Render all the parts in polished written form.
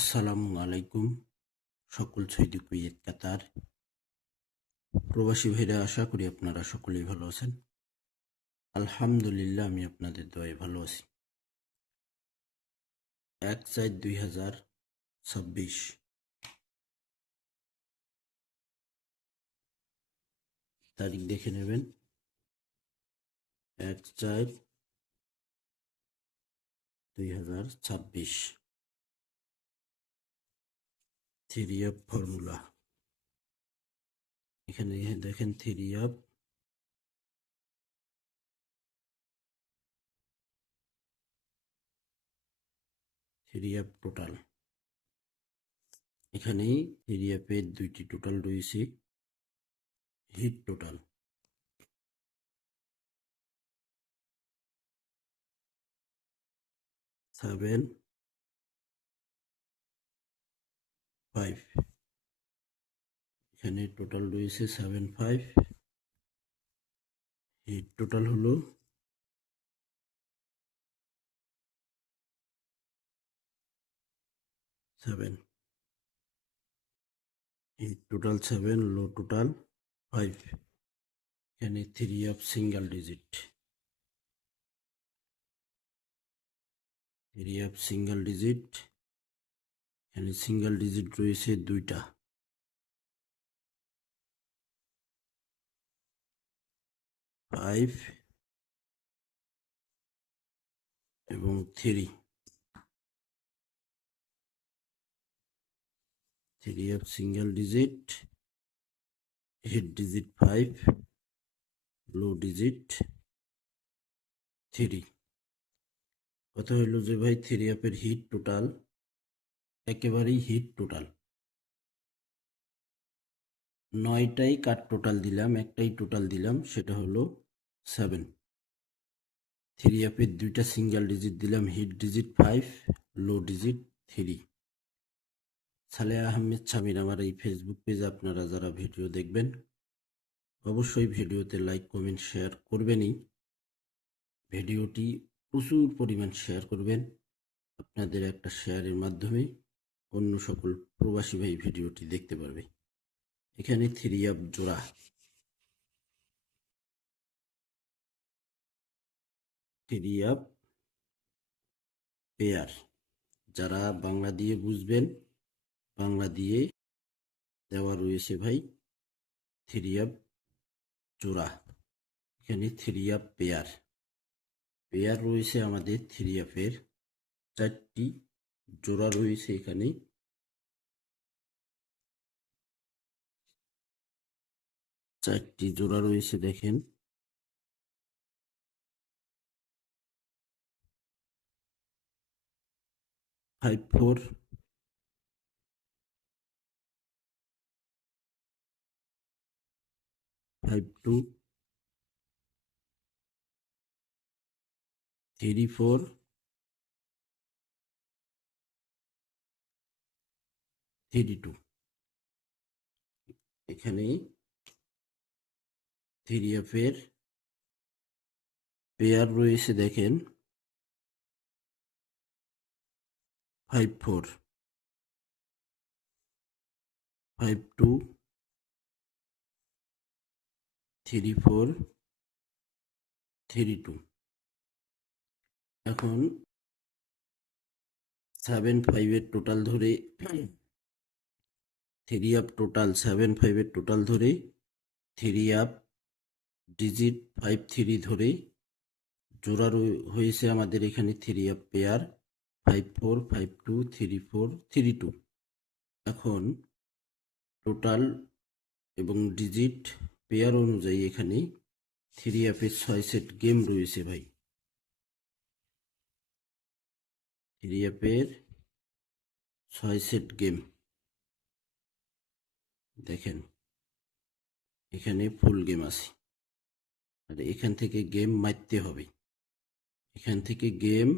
আসসালামু আলাইকুম। সকল সৌদি কুয়েত কাতার প্রবাসী ভাইরা, আশা করি আপনারা সকলেই ভালো আছেন। আলহামদুলিল্লাহ, আমি আপনাদের দয়ায় ভালো আছি। 1/4/2026 তারিখ দেখে নেবেন। 1/4/2026 থ্রি আপ ফর্মুলা। এখানে দেখেন থ্রি আপ টোটাল। এখানে থ্রি আপের দুইটি টোটাল রয়েছে। Hit total 7/5। এখানে টোটাল রয়েছে 7/5। হিট টোটাল হলো 7। Hit total 7, low total 5। এখানে থ্রি আপ সিঙ্গেল ডিজিট। এখানে সিঙ্গেল ডিজিট রয়েছে দুইটা, 5 এবং 3। Three up single digit, hit digit 5, low digit 3। কথা হইল যে ভাই, থ্রি আপের হিট টোটাল একেবারেই হিট টোটাল 9টাই কাট টোটাল দিলাম, একটাই টোটাল দিলাম, সেটা হলো 7। থ্রি আপের দুইটা সিঙ্গেল ডিজিট দিলাম, hit digit 5, low digit 3। Saleh Ahmed Samir আমার এই ফেসবুক পেজে আপনারা যারা ভিডিও দেখবেন, অবশ্যই ভিডিওতে লাইক কমেন্ট শেয়ার করবেনই। ভিডিওটি প্রচুর পরিমাণ শেয়ার করবেন। আপনাদের একটা শেয়ারের মাধ্যমে অন্য সকল প্রবাসী ভাই ভিডিওটি দেখতে পারবে। এখানে থ্রি আপ জোড়া, থ্রি আপ পেয়ার। যারা বাংলা দিয়ে বুঝবেন, বাংলা দিয়ে দেওয়া রয়েছে ভাই থ্রি আপ জোড়া। এখানে থ্রি আপ পেয়ার রয়েছে আমাদের থ্রি আপের 4টি জোড়া রয়েছে। এখানে 4টি জোড়া রয়েছে, দেখেন। 5/4, 5/2, 3/4, 3/2। এখানে থ্রি আপের পেয়ার রয়েছে, দেখেন। 5/4, 5/2, 3/4, 3/2। এখন 7/5-এর টোটাল ধরে, থ্রি আপ টোটাল 7/5-এর টোটাল ধরে, থ্রি আপ ডিজিট 5/3 ধরে জোড়া হয়েছে আমাদের এখানে থ্রি আপ পেয়ার 5/4, 5/2, 3/4, 3/2। এখন টোটাল এবং ডিজিট পেয়ার অনুযায়ী এখানে থ্রি আপের 6 সেট গেম রয়েছে ভাই। থ্রি আপের 6 সেট গেম দেখেন। এখানে ফুল গেম আছে, আর এখান থেকে গেম মারতে হবে। এখান থেকে গেম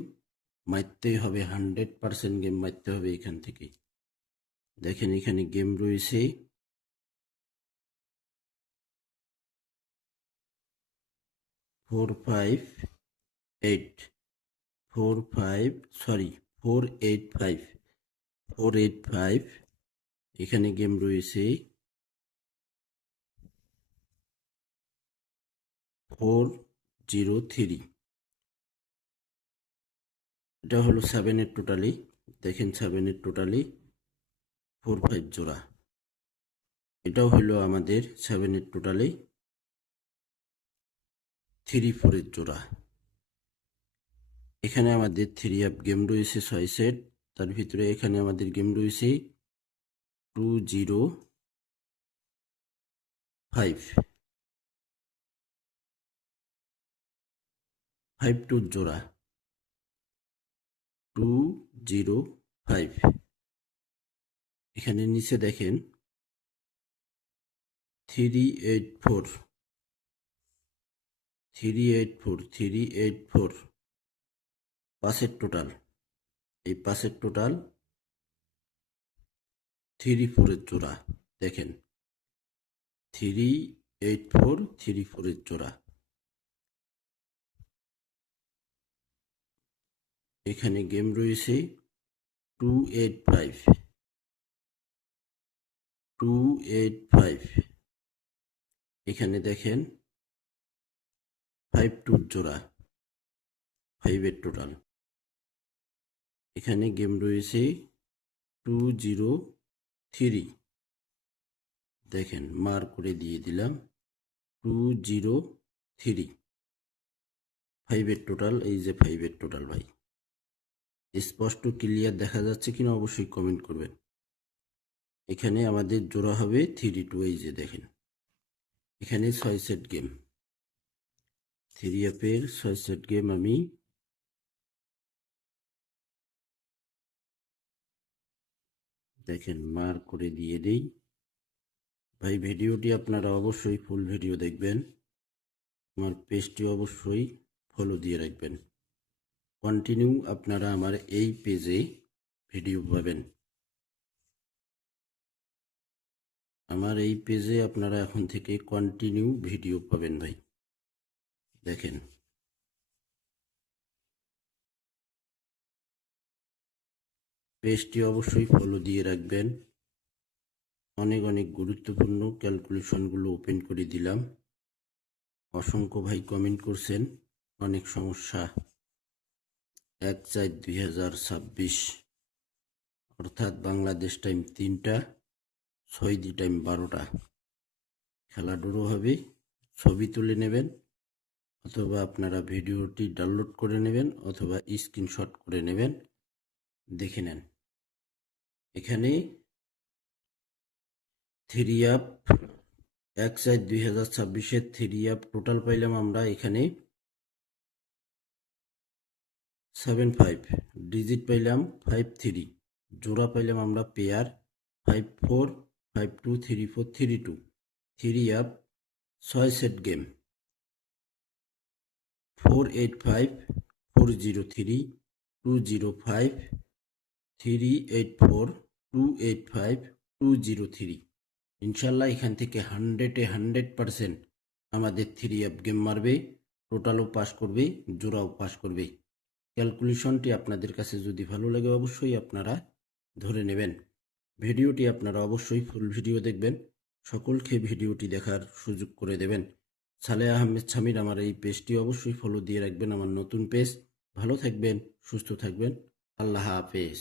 মারতে হবে, 100% গেম মারতে হবে এখান থেকে। দেখেন এখানে গেম রয়েছে 4, 5, 8, 4, 5, 4, 8, 5, 485, এখানে গেম রয়েছে 403। এটা হলো 7-এর টোটালি। দেখেন 7-এর টোটালি 4-5 জোড়া। এটাও হলো আমাদের 7-এর টোটালি 3-4-এর জোড়া। এখানে আমাদের 3 গেম রয়েছে 6 সেট। তার ভিতরে এখানে আমাদের গেম রয়েছে 205, 52 জোড়া 205। এখানে নিচে দেখেন 384, 384 পাঁচের টোটাল। এই পাঁচের টোটাল 3-4-এর জোড়া। দেখেন 384, 3-4-এর জোড়া। এখানে গেম রয়েছে 285, 285। এখানে দেখেন 52 জোড়া 5-এর টোটাল। এখানে গেম রয়েছে 203। দেখেন মার্ক করে দিয়ে দিলাম 203, 5-এর টোটাল। এই যে 5-এর টোটাল ভাই, স্পষ্ট ক্লিয়ার দেখা যাচ্ছে কিনা অবশ্যই কমেন্ট করবেন। এখানে আমাদের জোড়া হবে 3-2। এই যে দেখেন এখানে 6 সেট গেম, 3-এর 6 সেট গেম আমি দেখেন মার্ক করে দিয়ে দেই। ভাই ভিডিওটি আপনারা অবশ্যই ফুল ভিডিও দেখবেন। আমার পেজটি অবশ্যই ফলো দিয়ে রাখবেন। কন্টিনিউ আপনারা আমার এই পেজে ভিডিও পাবেন। আমার এই পেজে আপনারা এখন থেকে কন্টিনিউ ভিডিও পাবেন ভাই। দেখেন পেজটি অবশ্যই ফলো দিয়ে রাখবেন। অনেক অনেক গুরুত্বপূর্ণ ক্যালকুলেশনগুলো ওপেন করে দিলাম। অসংখ্য ভাই কমেন্ট করছেন অনেক সমস্যা। 1/4/2026 অর্থাৎ বাংলাদেশ টাইম 3টা, সৌদি টাইম 12টা খেলা শুরু হবে। ছবি তুলে নেবেন অথবা আপনারা ভিডিওটি ডাউনলোড করে নেবেন অথবা স্ক্রিনশট করে নেবেন, দেখে নেন। এখানে 3 1/4/2026-এর 3 টোটাল পাইলাম আমরা এখানে 75, ডিজিট পাইলাম 53, জোড়া পাইলাম আমরা পেয়ার 54, 52, 34, 32। 6 set game 485, 403, 205, 384, 285, 203। ইনশাল্লাহ এখান থেকে 100% আমাদের 3 গেম মারবে, টোটালও পাস করবে, জোড়াও পাস করবে। ক্যালকুলেশনটি আপনাদের কাছে যদি ভালো লাগে অবশ্যই আপনারা ধরে নেবেন। ভিডিওটি আপনারা অবশ্যই ফুল ভিডিও দেখবেন। সকলকে ভিডিওটি দেখার সুযোগ করে দেবেন। সালেহ আহমেদ সামির আমার এই পেজটি অবশ্যই ফলো দিয়ে রাখবেন, আমার নতুন পেজ। ভালো থাকবেন, সুস্থ থাকবেন। আল্লাহ হাফেজ।